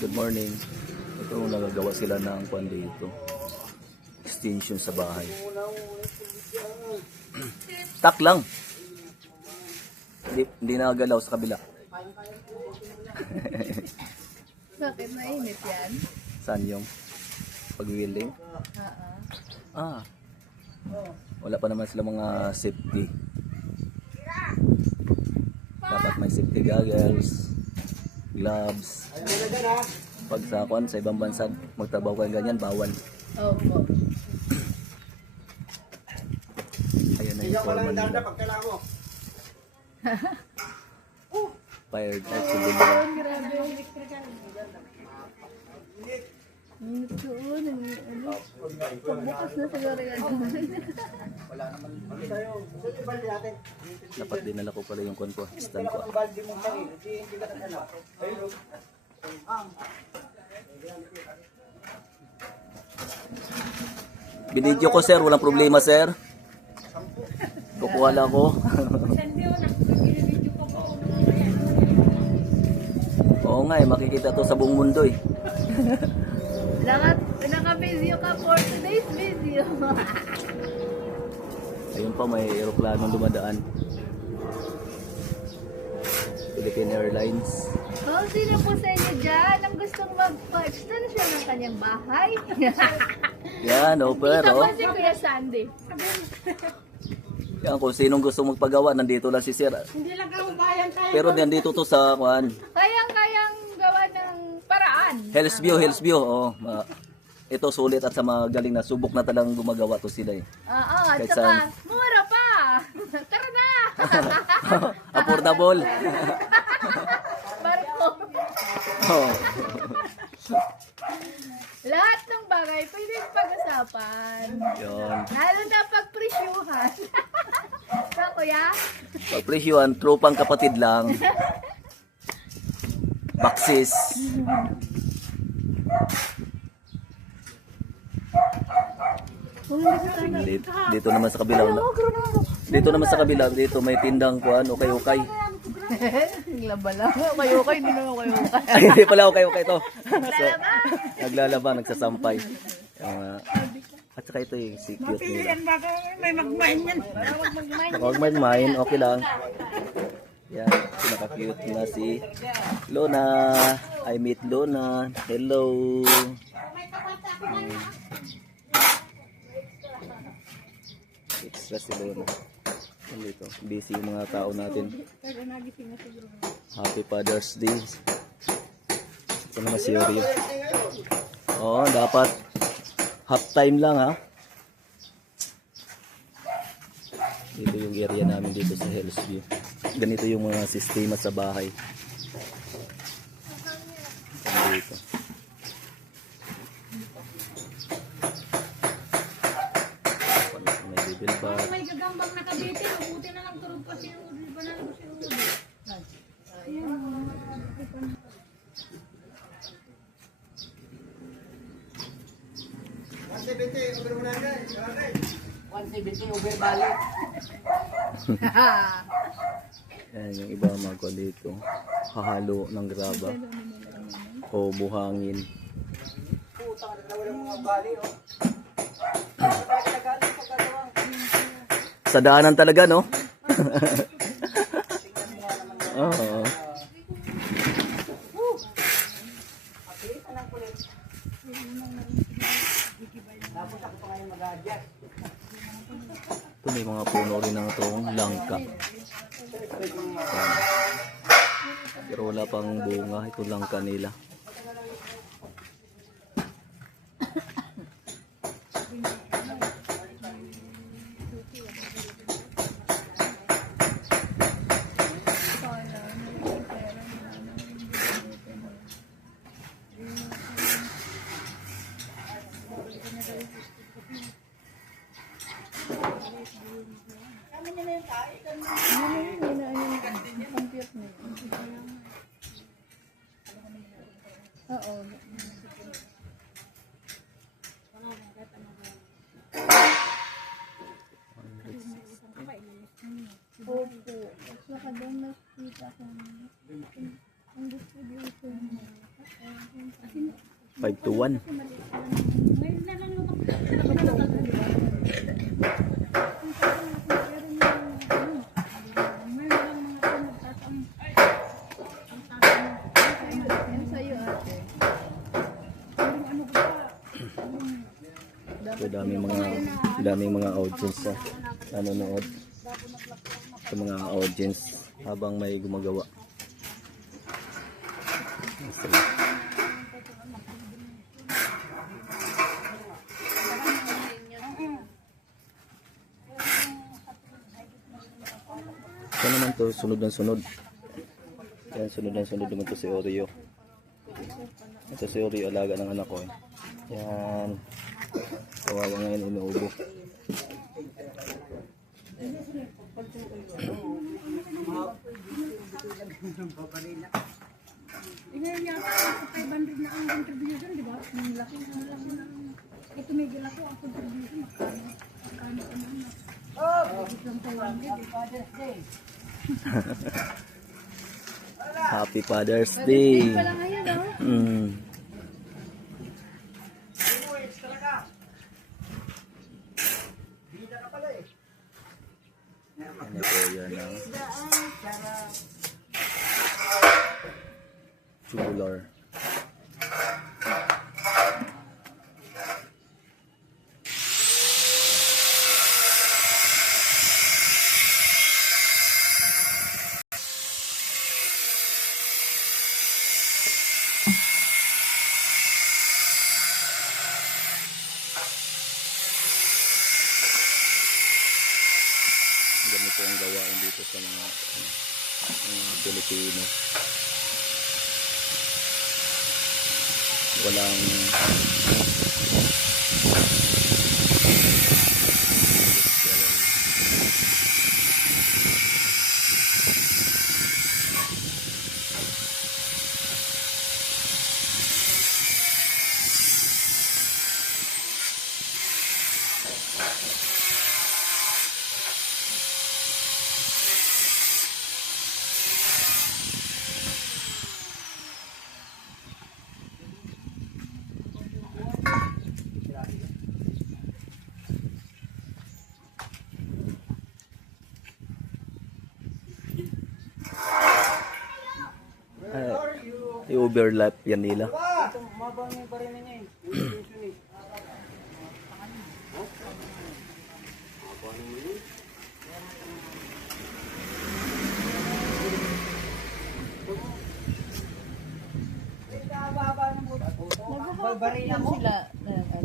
Good morning. Ito nagagawa sila ng kwan dito. Extension sa bahay. Tak lang. Hindi nagalaw sa kabila. Bakit mainit yan? Saan yung pag-wheeling? Wala pa naman sila mga safety. Dapat may safety goggles, gloves. Pag sa kwan, sa ibang bansa, magtrabaho kayo ganyan, bawal. Opo. Ayun na yung formal nila. Fired at civilian. Grabe. Minit doon. Pagbukas na siguro yan. Dapat dinala ko pala yung kwan ko, stand ko. Binidyo ko sir, walang problema sir. Kukuha lang ako. Oo nga makikita to sa buong mundo eh. Lahat, naka-video ka for today's video. Ayun pa, may aeroplanong dumadaan. Philippine Airlines. Oh, sino po sa inyo dyan ang gustong magpa-extension ng kanyang bahay? Yan, offer Kita oh. pa si Kuya Sandy. Yan, kung sinong gusto magpagawa, nandito lang si sir. Hindi lang kang bayan tayo. Pero nandito to sa kwan. Kayang gawa ng paraan. Hills View. Oh, ito sulit at sa magaling na subok na talagang gumagawa to sila eh. Oo, at Kahit saka, saan. mura pa. Tara na. Affordable. Barko. Oh. Lahat ng bagay pwede pag-usapan. Yun. Lalo na pag-presyuhan. Sa kuya? Pagpresyuhan, tropang kapatid lang. Baksis. Dito naman sa kabila. Dito may tindang kuan, okay. Naglaba lang. Okay, hindi naman okay. Ay, hindi pala okay to. So, naglalaba, nagsasampay. At saka ito yung si cute nila. May mag-mine yan. Huwag mag-mine, okay lang. Yan, pinaka-cute na si Lona. I meet Lona. Hello. Extra si Lona. Dito, busy yung mga tao natin. Happy Father's Day. Ito naman si Oreo. Oo, dapat half time lang ha. Dito yung area namin dito sa Hills View. Ganito yung mga sistema sa bahay. Dito. May bibel ba? May gagambang nakabitin. Ubuti na lang turog pa siya. Ubuti pa na lang siya. Yan yung iba mga dito. Hahalo ng graba. O buhangin. Sa daanan talaga no? Oo. Ito may mga puno rin ng itong langka. Pero wala pang bunga. Ito langka nila. Oo. Opo. At saka doon nakita ko ang distribution. 5 to 1. Ngayon na lang lumaki. Yan sa'yo, ate. So daming mga audience sa nanonood. Sa mga audience habang may gumagawa. Ito naman to, sunod ng sunod. Yan, sunod ng sunod naman to si Oreo. Ito si Oreo, alaga ng anak ko eh. Yan. Kawawa ngayon, inuubo. Ngayon niya ako 500 na ang contribution, di ba? Ang laki na tumigil ako ang contribution. Magkano ka naman. Happy Father's Day. Pala ngayon, oh. Mm. Ano po yan ang tubular. Ganito ang gawain dito sa mga Pilipino. Walang i-overlap yan nila. Naghahapon sila. Naghahapon.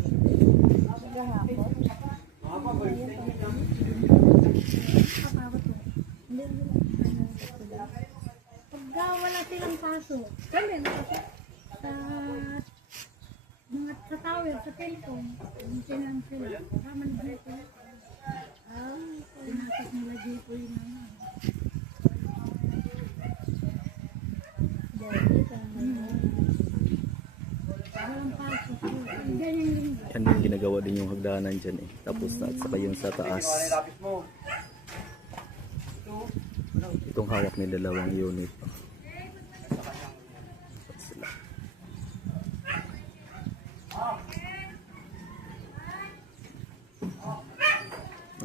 Pagka wala silang paso, kami sa mga sa tower, sa telecom, silang sila. Kama ni Jepo. Pinasok nila Jepo yun naman. Walang paso. Ganyan linggo. Yan yung ginagawa din yung hagdanan dyan eh. Tapos na at saka yung sa taas. Itong hawak ni dalawang unit. Sila.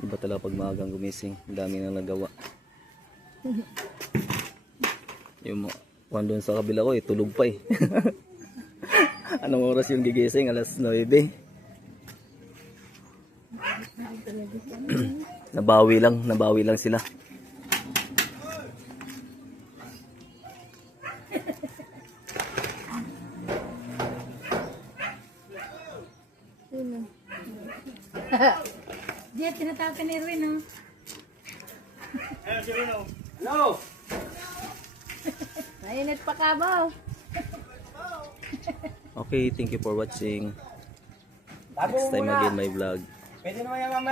Iba talaga pag maagang gumising. Ang dami nang nagawa. Yung kung doon sa kabila ko eh, tulog pa eh. Anong oras yung gigising? Alas 9. Nabawi lang sila. Jeff, tinatawag ka ni Erwin, no? Hello! Mainit pa ka ba? Okay, thank you for watching. Bago Next time muna. again my vlog. Pwede naman yung mamaya.